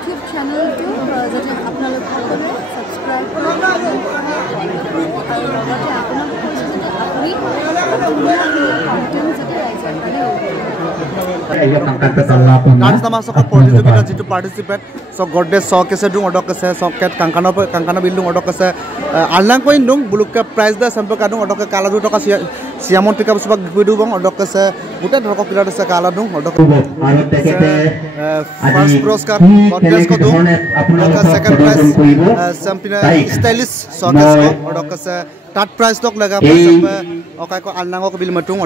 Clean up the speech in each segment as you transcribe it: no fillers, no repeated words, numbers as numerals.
YouTube চেনেলটো যাতে আপোনালোক সকলোৱে সাবস্ক্ৰাইব কৰক আৰু লগতে আপোনালোক যদি আপুনি কন্টেন্ট যাতে ৰাইজৰ কাৰণে ডান্স নামাচকৰ প্ৰতিযোগিতা যেটো পাৰ্টিসিপেট সো গডেস সক আছে দুং অডক আছে সকেট কাংকানা বিল্ডিং অডক আছে আলনাং কইন দুং বুলুকা প্রাইজ দা সম্পর্ক দুং অডক কালা দু টকা সিয়ামন টিকা সুবাক বিদু বং অডক আছে গুটা ধৰক কিৰা আছে কালা দুং অডক আৰু তেখেতে ফাৰ্স্ট পুৰস্কাৰ গডেস কো দুং অডক সেকেন্ড প্রাইজ চ্যাম্পিয়ন স্টাইলিশ সকেস অডক আছে থার্ড প্রাইজ তক লাগা পাইছে অকাই কো আলনাং কো বিল মটুং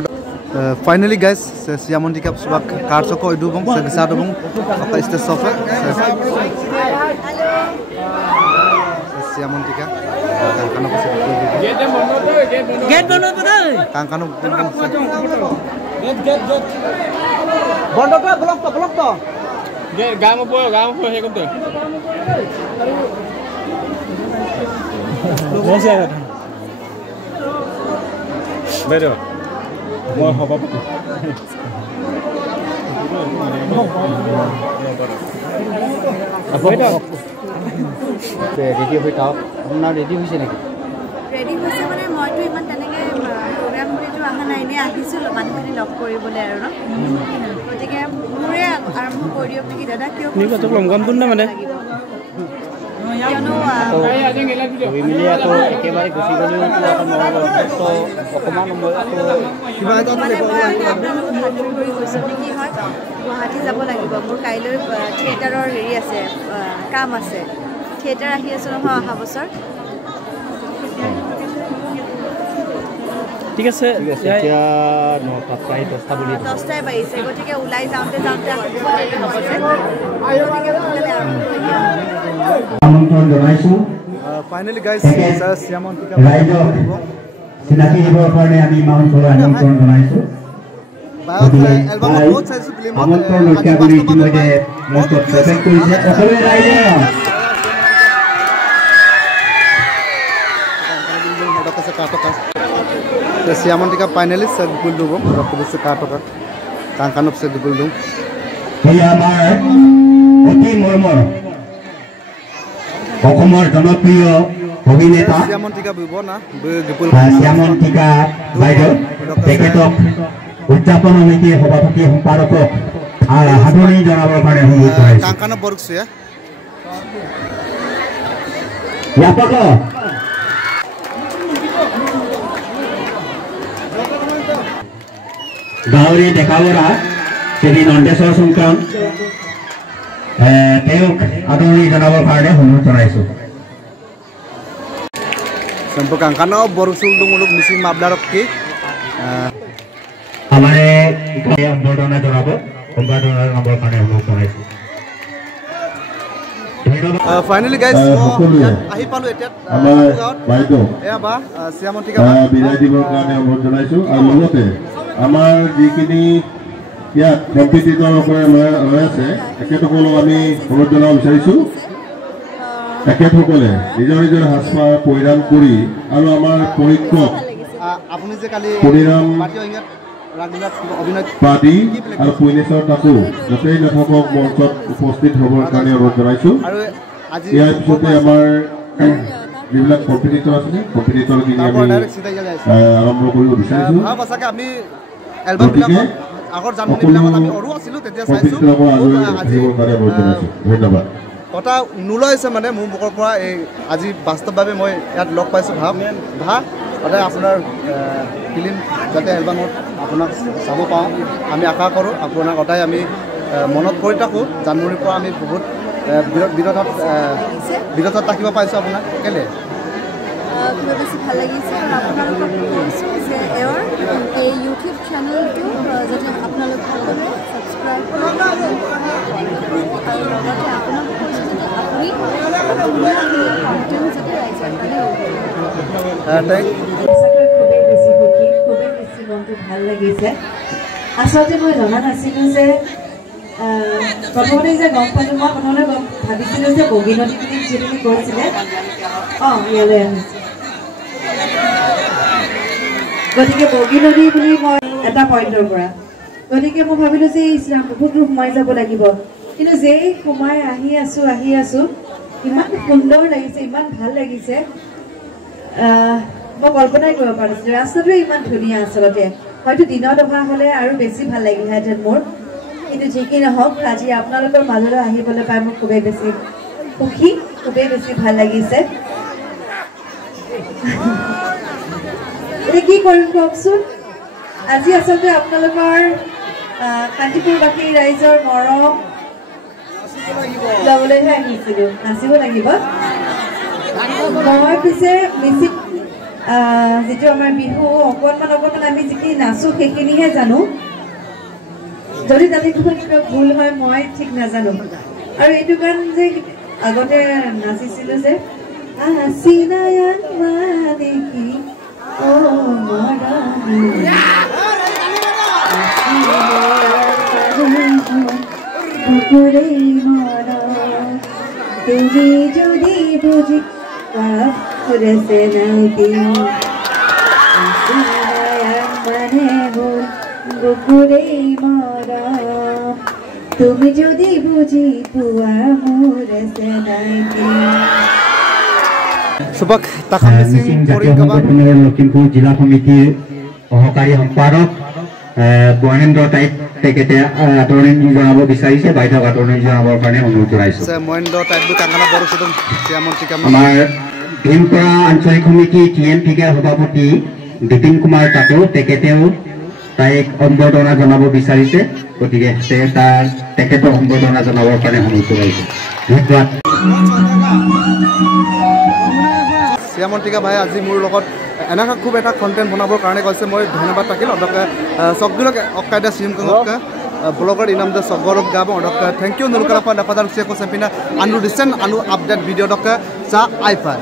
finally guys siamon dikap subak karso ko idubong sa gisa dubong apa stage sofa siamon dikap kangkano ko gate bono to kangkano gate bondo to block to gate gang po he kom to bedo মই সভাপতি ready হৈ থাক আপোনাৰ ready হৈছে নেকি ready হৈছে মানে মইতো ইমান তেনেকে প্ৰগ্ৰাম কৰিটো আহা নাই নে আহিছিল মানুহখিনি লগ কৰিবলৈ আৰু ন গতিকে মোৰে আৰম্ভ কৰি দিয়ক নেকি দাদা কিয় নিকট লংগমপুৰ না মানে মিলি আকৌ একেবাৰে গুচি গ'লেও তো অকণমান কিবা এটা কি হয় গুৱাহাটী যাব লাগিব মোৰ কাইলৈ থিয়েটাৰৰ হেৰি আছে কাম আছে থিয়েটাৰ আহি আছে নহয় অহা বছৰ ঠিক আছে এতিয়া 9টা প্ৰায় 10টা বুলি 10টাই বাজিছে গতিকে ওলাই যাওঁতে আমন্ত্ৰণ জনাইছোঁ ফাইনালি গাইস সিয়ামন টিকা ৰাইজক চিনাকি দিবৰ কাৰণে আমি মাউণ্টৰ আমন্ত্ৰণ জনাইছোঁ এলবাম বহুত চাইছো ফিল্ম আমন্ত্ৰণ ৰক্ষা কৰি ইতিমধ্যে মঞ্চত প্ৰৱেশ কৰিছে সকলোৱে ৰাইজে siamon tika finally sa gul dubong rapos sa katoka kangkanop sa gul dum এয়া আমাৰ অতি মৰমৰ অসমৰ জনপ্ৰিয় অভিনেতা siamon tika bibo na gipul সিয়ামন টিকা বাইদেউ তেখেতক উদযাপন সমিতি সভাপতি সম্পাদকক সাধনী জনাবৰ কাৰণে অনুৰোধ কৰিছোঁ kangkanop borukse ব্যাপক গাঁৱৰে ডেকাবৰা শ্ৰী নন্দেশ্বৰ সংক্ৰাম তেওঁক আদৰণি জনাবৰ কাৰণে অনুৰোধ জনাইছোঁ sampo kangkanop borusul dunguluk misi mablarok ki আমাৰে সম্বৰ্ধনা জনাব সম্বৰ্ধনা জনাবৰ কাৰণে অনুৰোধ জনাইছোঁ finally guys ahi palu etia বাইদেউ eya ba siamon tika বিদায় দিবৰ কাৰণে অনুৰোধ জনাইছোঁ আৰু লগতে আমাৰ যিখিনি ইয়াত কম্পিটিটৰসকলে লৈ আছে একেসকলক আমি অনুৰোধ জনাব বিচাৰিছোঁ একেসকলে নিজৰ নিজৰ সাজপাৰ পৰিধান কৰি আৰু আমাৰ পৰীক্ষক আপুনি যে কালি পৰিৰাম অভিনয় পাতি আৰু পুনেশ্বৰ তাকো য'তেই নাথাকক মঞ্চত উপস্থিত হ'বৰ কাৰণে অনুৰোধ জনাইছোঁ ইয়াৰ পিছতে আমাৰ যিবিলাক কম্পিটিটৰ আছে কম্পিটিটৰখিনি আমি আৰম্ভ কৰিব বিচাৰিছোঁ আমি এলবাম আগৰ জানুৱাৰীবিলাকত আমি অৰু আছিলোঁ তেতিয়া চাইছোঁ ধন্যবাদ কথা নোলাইছে মানে মোৰ মুখৰ পৰা এই আজি বাস্তৱভাৱে মই ইয়াত লগ পাইছোঁ সদায় আপোনাৰ ফিল্ম যাতে এলবামত আপোনাক চাব পাওঁ আমি আশা কৰোঁ আপোনাক সদায় আমি মনত কৰি থাকোঁ জানুৱাৰীৰ পৰা আমি বহুত বিৰতত ৰাখিব পাইছোঁ আপোনাক কেলৈ খুব বেছি ভাল লাগিছে আৰু আপোনালোকক কৈছোঁ যে এওঁৰ এই ইউটিউব চেনেলটো যাতে আপোনালোক সকলোৱে ছাবস্ক্ৰাইব কৰক আৰু লগতে আপোনালোক কৈছোঁ যাতে আপুনি কণ্টেণ্ট যাতে ৰাইজৰ কাৰণে খুবেই বেছি সুখী খুবেই বেছি মনটো ভাল লাগিছে আচলতে মই জনা নাছিলোঁ যে প্ৰথমতে যে গম পালোঁ মই প্ৰথমতে ভাবিছিলোঁ যে বগীনদী বুলি যিখিনি কৈছিলে ইয়ালৈ আহিছে গতিকে বগীনদী বুলি মই এটা পইণ্টৰ পৰা গতিকে মই ভাবিলোঁ যে ইছলাম বহুত দূৰ সোমাই যাব লাগিব কিন্তু যেই সময় আহি আছো ইমান সুন্দৰ লাগিছে ইমান ভাল লাগিছে মই কল্পনাই কৰিব পাৰিছোঁ ৰাস্তাটোৱে ইমান ধুনীয়া আচলতে হয়তো দিনত অহা হ'লে আৰু বেছি ভাল লাগিলহেঁতেন মোৰ কিন্তু যি কি নহওক আজি আপোনালোকৰ মাজলৈ আহিবলৈ পাই মোৰ খুবেই বেছি সুখী খুবেই বেছি ভাল লাগিছে কি কৰিম কওকচোন আজি আচলতে আপোনালোকৰ কান্তিপুৰবাসী ৰাইজৰ মৰম ল'বলৈহে আহিছিলোঁ নাচিব লাগিব মই পিছে বেছি যিটো আমাৰ বিহু অকণমান আমি যিখিনি নাচোঁ সেইখিনিহে জানো যদি তাতে কিবা ভুল হয় মই ঠিক নাজানো আৰু এইটো গান যে আগতে নাচিছিলোঁ যে আছিনায়ান দেখি তুমি যদি বুঝি তুমি যদি বুঝি পোৱা মোৰ সুপক তাখাম মিচিং লখিমপুৰ জিলা সমিতিৰ সহকাৰী সম্পাদক বনেন্দ্ৰ টাইপ তেখেতে আদৰণি জনাব বিচাৰিছে বাইদেউ আদৰণি জনাবৰ কাৰণে অনুৰোধ জনাইছোঁ আমাৰ ভীমপৰা আঞ্চলিক সমিতি TMPকে সভাপতি বিপিন কুমাৰ তাতো তেখেতেও তাইক সম্বৰ্ধনা জনাব বিচাৰিছে গতিকে তেখেতক সম্বৰ্ধনা জনাবৰ কাৰণে অনুৰোধ জনাইছোঁ ধন্যবাদ শ্যামন্তিকা ভাই আজি মোৰ লগত এনেকুৱা খুব এটা কণ্টেণ্ট বনাবৰ কাৰণে কৈছে মই ধন্যবাদ থাকিল অদকে সকলোকে অকাইদা শ্ৰীমকংকে ব্লগার ইনাম দে সগরব গাব অদকে থ্যাংক ইউ নুলকালা পা নাপাদার সিয়া কো সেপিনা আনু রিসেন্ট আনু আপডেট ভিডিও দকে চা আইফার